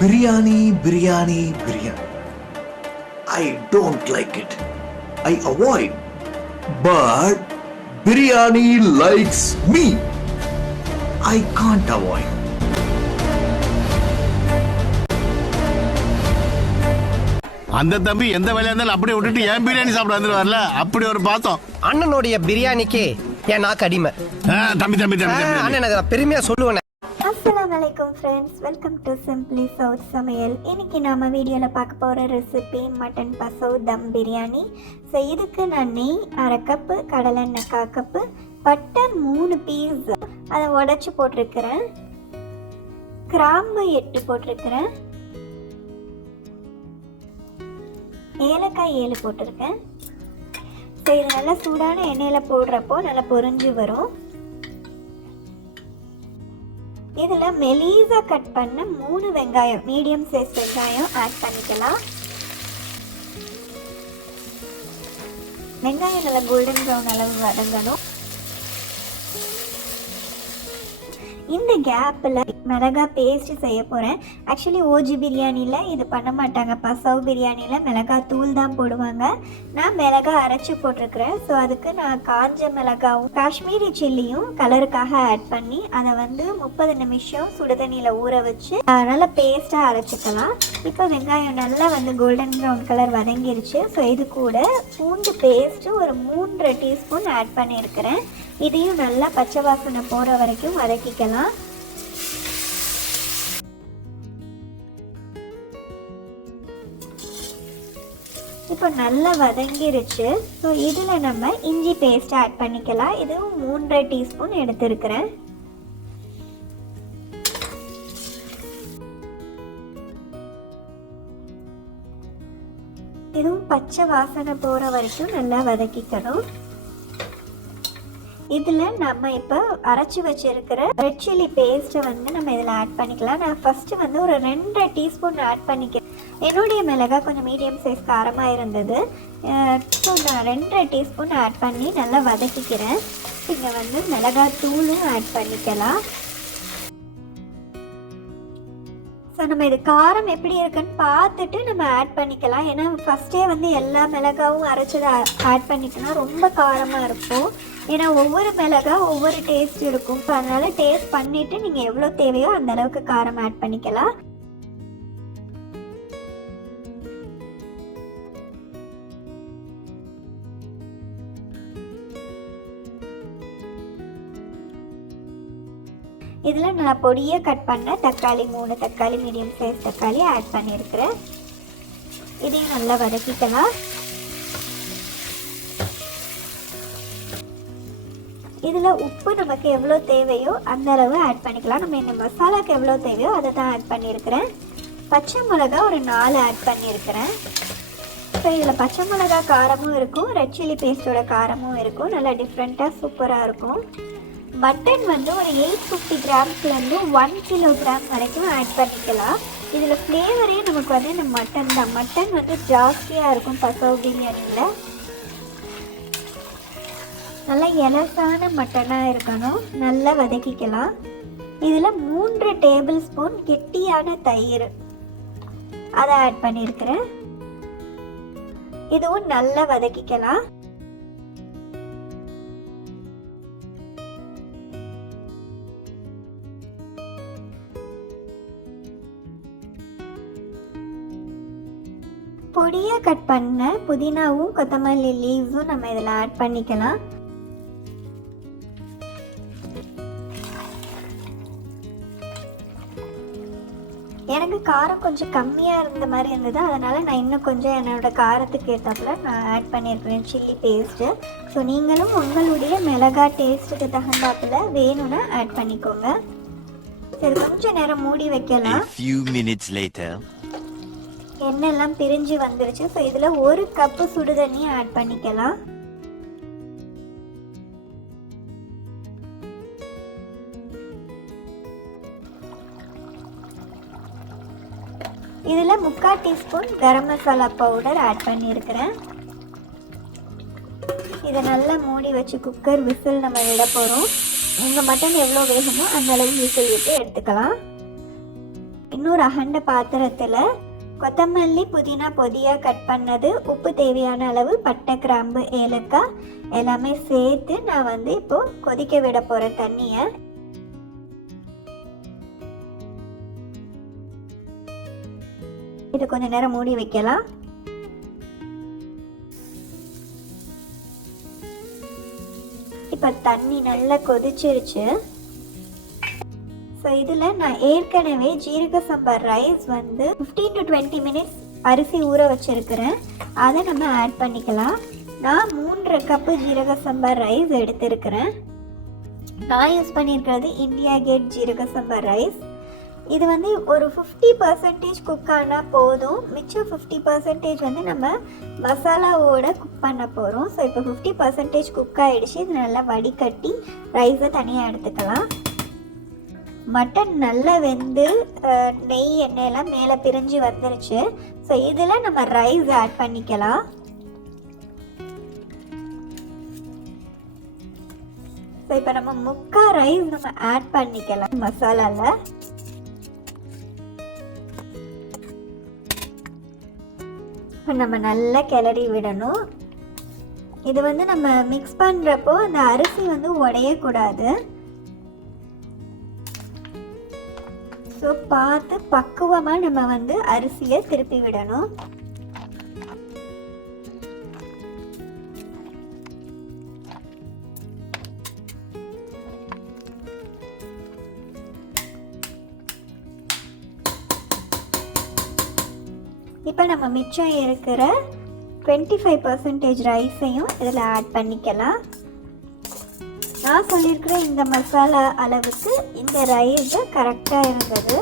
Biryani. I don't like it. I avoid. But biryani likes me. I can't avoid. அந்த தம்பி எந்த வேலையா இருந்தாலும் அப்படியே விட்டுட்டு ஏன் பிரியாணி சாப்பிட வந்துருவார்ல, அப்படி ஒரு பார்த்தோம். அண்ணனுடைய பிரியாணிக்கு என் நாக்கு அடிமை. தம்பி அண்ணன் அதை பெருமையா சொல்லுவேன். அஸ்ஸலாமு அலைக்கும் friends, welcome to simply south சமையல். இன்னைக்கு நாம வீடியோவில் பார்க்க போகிற ரெசிபி மட்டன் பசவு தம் பிரியாணி. ஸோ இதுக்கு நான் நெய் 1/2 கப்பு, கடலெண்ணெய் 1/4 கப்பு, பட்டை 3 பீஸ் அதை உடச்சி போட்டிருக்கிறேன், கிராம்பு 8 போட்டிருக்கிறேன், ஏலக்காய் 7 போட்டிருக்கேன். ஸோ இது நல்லா சூடான எண்ணெயில் போடுறப்போ நல்லா பொரிஞ்சு வரும். இதில் மெலிசாக கட் பண்ண 3 வெங்காயம், மீடியம் சைஸ் வெங்காயம் ஆட் பண்ணிக்கலாம். வெங்காயம் நல்லா கோல்டன் ப்ரௌன் அளவு வதங்கணும். இந்த கேப்பில் மிளகா பேஸ்ட் செய்ய போகிறேன். ஆக்சுவலி ஓஜி பிரியாணியில் இது பண்ண மாட்டாங்க, பசவு பிரியாணியில் மிளகாய் தூள் தான் போடுவாங்க. நான் மிளகாய் அரைச்சி போட்டிருக்கிறேன். ஸோ அதுக்கு நான் காஞ்ச மிளகாவும் காஷ்மீரி சில்லியும் கலருக்காக ஆட் பண்ணி அதை 30 நிமிஷம் சுடுதண்ணியில் ஊற வச்சு நல்லா பேஸ்ட்டாக அரைச்சிக்கலாம். இப்போ வெங்காயம் நல்லா கோல்டன் ப்ரௌன் கலர் வதங்கிருச்சு. ஸோ இது கூட பூண்டு பேஸ்ட்டு ஒரு 3 டீஸ்பூன் ஆட் பண்ணியிருக்கிறேன். இதையும் நல்லா பச்சை வாசனை போகிற வரைக்கும் வதக்கிக்கலாம். இப்போ நல்லா வதங்கிருச்சு. ஸோ இதில் நம்ம இஞ்சி பேஸ்ட் ஆட் பண்ணிக்கலாம். இதுவும் 3 டீஸ்பூன் எடுத்துருக்கிறேன். இதுவும் பச்சை வாசனை போகிற வரைக்கும் நல்லா வதக்கிக்கணும். இதில் நம்ம இப்போ அரைச்சி வச்சிருக்கிற ரெட் சில்லி பேஸ்ட்டை நம்ம இதில் ஆட் பண்ணிக்கலாம். நான் ஃபஸ்ட்டு ஒரு 2 டீஸ்பூன் ஆட் பண்ணிக்கிறேன். என்னுடைய மிளகாய் கொஞ்சம் மீடியம் சைஸ் காரமாக இருந்தது. ஸோ நான் 2 டீஸ்பூன் ஆட் பண்ணி நல்லா வதக்கிக்கிறேன். இங்கே மிளகாய் தூளும் ஆட் பண்ணிக்கலாம். ஸோ நம்ம இது காரம் எப்படி இருக்குன்னு பார்த்துட்டு நம்ம ஆட் பண்ணிக்கலாம். ஏன்னா ஃபஸ்ட்டே எல்லா மிளகாவும் அரைச்சதை ஆட் பண்ணிக்கணும், ரொம்ப காரமாக இருக்கும். ஏன்னா ஒவ்வொரு மிளகாய் ஒவ்வொரு டேஸ்ட் இருக்கும். ஸோ அதனால் டேஸ்ட் பண்ணிவிட்டு நீங்கள் எவ்வளோ தேவையோ அந்த அளவுக்கு காரம் ஆட் பண்ணிக்கலாம். இதில் நான் பொடியாக கட் பண்ண தக்காளி 3 தக்காளி, மீடியம் சைஸ் தக்காளி ஆட் பண்ணியிருக்கிறேன். இதையும் நல்லா வதக்கிக்கலாம். இதில் உப்பு நமக்கு எவ்வளோ தேவையோ அந்த அளவு ஆட் பண்ணிக்கலாம். நம்ம இந்த மசாலாவுக்கு எவ்வளோ தேவையோ அதை தான் ஆட் பண்ணியிருக்கிறேன். பச்சை மிளகா ஒரு 4 ஆட் பண்ணியிருக்கிறேன். ஸோ இதில் பச்சை மிளகா காரமும் இருக்கும், ரெட் சில்லி பேஸ்ட்டோட காரமும் இருக்கும். நல்லா டிஃப்ரெண்ட்டாக சூப்பராக இருக்கும். மட்டன் ஒரு 850 கிராம்ஸ்லேருந்து 1 கிலோகிராம் வரைக்கும் ஆட் பண்ணிக்கலாம். இதில் ஃப்ளேவரே நமக்கு இந்த மட்டன் தான். மட்டன் ஜாஸ்தியாக இருக்கும் பசவு பிரியாணியில். நல்லா எலசான மட்டனாக இருக்கணும். நல்லா வதக்கிக்கலாம். இதில் 3 டேபிள் ஸ்பூன் கெட்டியான தயிர் அதை ஆட் பண்ணியிருக்கிறேன். இதுவும் நல்லா வதக்கிக்கலாம். பொடியாக கட் பண்ண புதினாவும் கொத்தமல்லி லீவ்ஸும் நம்ம இதில் ஆட் பண்ணிக்கலாம். எனக்கு காரம் கொஞ்சம் கம்மியாக இருந்த மாதிரி இருந்தது, அதனால் நான் இன்னும் கொஞ்சம் என்னோடய காரத்துக்கு ஏற்றாப்புல நான் ஆட் பண்ணியிருக்கிறேன் சில்லி பேஸ்ட்டு. ஸோ நீங்களும் உங்களுடைய மிளகாய் டேஸ்ட்டுக்கு தகுந்தாப்புல வேணும்னா ஆட் பண்ணிக்கோங்க. சரி, கொஞ்சம் நேரம் மூடி வைக்கலாம். எண்ணெய்லாம் பிரிஞ்சு வந்துருச்சு. ஸோ இதில் 1 கப்பு சுடுதண்ணி ஆட் பண்ணிக்கலாம். இதில் 3/4 teaspoon garam masala powder add பண்ணியிருக்கிறேன். இதை நல்லா மூடி வச்சு குக்கர் விசில் நம்ம விட போகிறோம். உங்கள் மட்டன் எவ்வளோ வேகமோ அந்த அளவு விசில் விட்டு எடுத்துக்கலாம். இன்னொரு அகண்ட பாத்திரத்தில் கொத்தமல்லி புதினா பொடியாக கட் பண்ணது, உப்பு தேவையான அளவு, பட்டை கிராம்பு ஏலக்காய் எல்லாமே சேர்த்து நான் வந்து இப்போ கொதிக்க விட போகிறேன் தண்ணியை. இது கொஞ்ச நேரம் மூடி வைக்கலாம். இப்போ தண்ணி நல்லா கொதிச்சிருச்சு. ஸோ இதில் நான் ஏற்கனவே ஜீரக சம்பா ரைஸ் வந்து 15 to 20 மினிட்ஸ் அரிசி ஊற வச்சுருக்கிறேன். அதை நம்ம ஆட் பண்ணிக்கலாம். நான் 3 கப்பு ஜீரக சம்பா ரைஸ் எடுத்திருக்கிறேன். நான் யூஸ் பண்ணியிருக்கிறது இந்தியா கேட் ஜீரக சம்பா ரைஸ். இது வந்து ஒரு 50% குக் ஆனால் போதும். மிச்சம் 50% வந்து நம்ம மசாலாவோட குக் பண்ண போகிறோம். ஸோ இப்போ 50% குக் ஆகிடுச்சு. இது நல்லா வடிகட்டி ரைஸை தனியாக எடுத்துக்கலாம். மட்டன் நல்லா வெந்து நெய் எண்ணெயெல்லாம் மேலே பிரிஞ்சு வந்துருச்சு. ஸோ இதில் நம்ம ரைஸ் ஆட் பண்ணிக்கலாம். ஸோ இப்போ நம்ம முக்கால் ரைஸ் நம்ம ஆட் பண்ணிக்கலாம் மசாலாவில். நம்ம நல்லா கிளறி விடணும். இது வந்து நம்ம மிக்ஸ் பண்ணுறப்போ அந்த அரிசி வந்து உடையக்கூடாது. ஸோ பார்த்து பக்குவமாக நம்ம வந்து அரிசியை திருப்பி விடணும். இப்போ நம்ம மிச்சம் இருக்கிற 25% ரைஸையும் இதில் ஆட் பண்ணிக்கலாம். நான் சொல்லியிருக்கிற இந்த மசாலா அளவுக்கு இந்த ரைஸ் கரெக்டாக இருந்தது.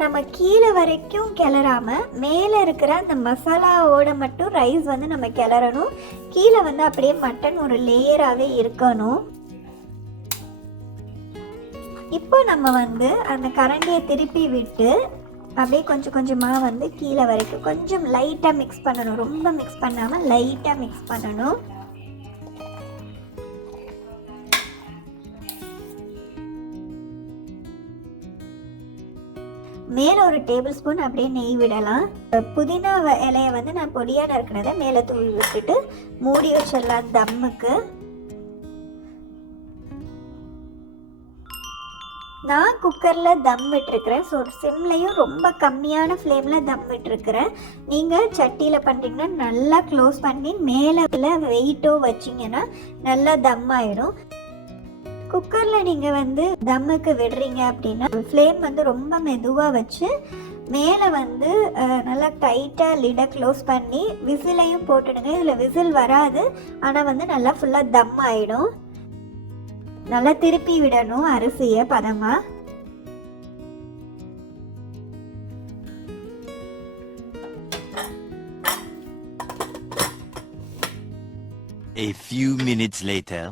நம்ம கீழே வரைக்கும் கிளறாம மேலே இருக்கிற அந்த மசாலாவோட மட்டும் ரைஸ் வந்து நம்ம கிளறணும். கீழே வந்து அப்படியே மட்டன் ஒரு லேயராகவே இருக்கணும். இப்போ நம்ம வந்து அந்த கரண்டியை திருப்பி விட்டு அப்படியே கொஞ்சம் கொஞ்சமாக வந்து கீழே வரைக்கும் கொஞ்சம் லைட்டாக மிக்ஸ் பண்ணணும். ரொம்ப மிக்ஸ் பண்ணாமல் லைட்டாக மிக்ஸ் பண்ணணும். மேலே ஒரு டேபிள் ஸ்பூன் அப்படியே நெய் விடலாம். புதினா இலையை வந்து நான் பொடியாக நறுக்கினதை மேலே தூவி விட்டுட்டு மூடி வச்சிடலாம் தம்முக்கு. நான் குக்கரில் தம் விட்டுருக்கிறேன். ஸோ சிம்லையும் ரொம்ப கம்மியான ஃப்ளேமில் தம் விட்டுருக்கிறேன். நீங்கள் சட்டியில் பண்ணுறீங்கன்னா நல்லா க்ளோஸ் பண்ணி மேலே வெயிட்டோ வச்சிங்கன்னா நல்லா தம் ஆகிடும். குக்கரில் நீங்கள் வந்து தம்முக்கு விடுறீங்க அப்படின்னா ஃப்ளேம் வந்து ரொம்ப மெதுவாக வச்சு மேலே வந்து நல்லா டைட்டாக லிடை க்ளோஸ் பண்ணி விசிலையும் போட்டுடுங்க. இதில் விசில் வராது, ஆனால் வந்து நல்லா ஃபுல்லாக தம் ஆகிடும். நல்லா திருப்பி விடணும் அரிசியை பதமாக. A few minutes later.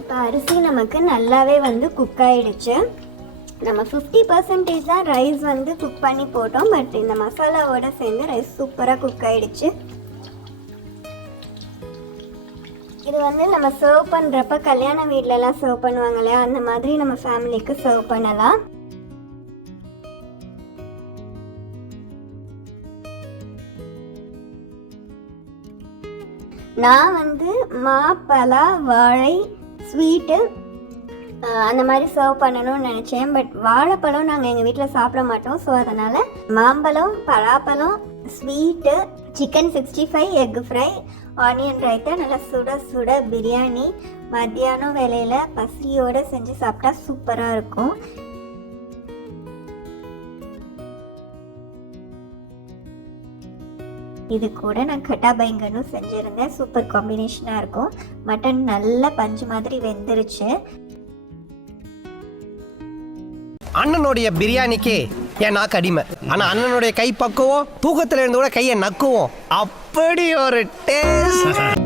இப்போ அரிசி நமக்கு நல்லாவே வந்து குக் ஆகிடுச்சு. நம்ம 50% தான் ரைஸ் வந்து குக் பண்ணி போட்டோம். பட் இந்த மசாலாவோட சேர்ந்து ரைஸ் சூப்பராக குக் ஆகிடுச்சு. இது வந்து நம்ம சர்வ் பண்ணுறப்ப கல்யாண வீட்டிலலாம் சர்வ் பண்ணுவாங்க இல்லையா, அந்த மாதிரி நம்ம ஃபேமிலிக்கு சர்வ் பண்ணலாம். நான் வந்து மாப்பழா வாழை ஸ்வீட்டு அந்த மாதிரி சர்வ் பண்ணணும்னு நினச்சேன். பட் வாழைப்பழம் நாங்கள் எங்கள் வீட்டில் சாப்பிட மாட்டோம். ஸோ அதனால் மாம்பழம், பலாப்பழம், sweet, chicken 65, egg fry, onion raita, நல்லா சுட சுட பிரியாணி மத்தியானம் வேலையில் பசியோடு செஞ்சு சாப்பிட்டா சூப்பராக இருக்கும். இது கூட நான் கட்டா பைங்கனும் செஞ்சுருந்தேன். சூப்பர் காம்பினேஷனாக இருக்கும். மட்டன் நல்லா பஞ்சு மாதிரி வெந்துருச்சு. அண்ணனுடைய பிரியாணிக்கு என் நாக்கு அடிமை. ஆனால் அண்ணனுடைய கை பக்குவோம், தூக்கத்தில் இருந்து கூட கையை நக்குவோம். அப்படி ஒரு டேஸ்ட்.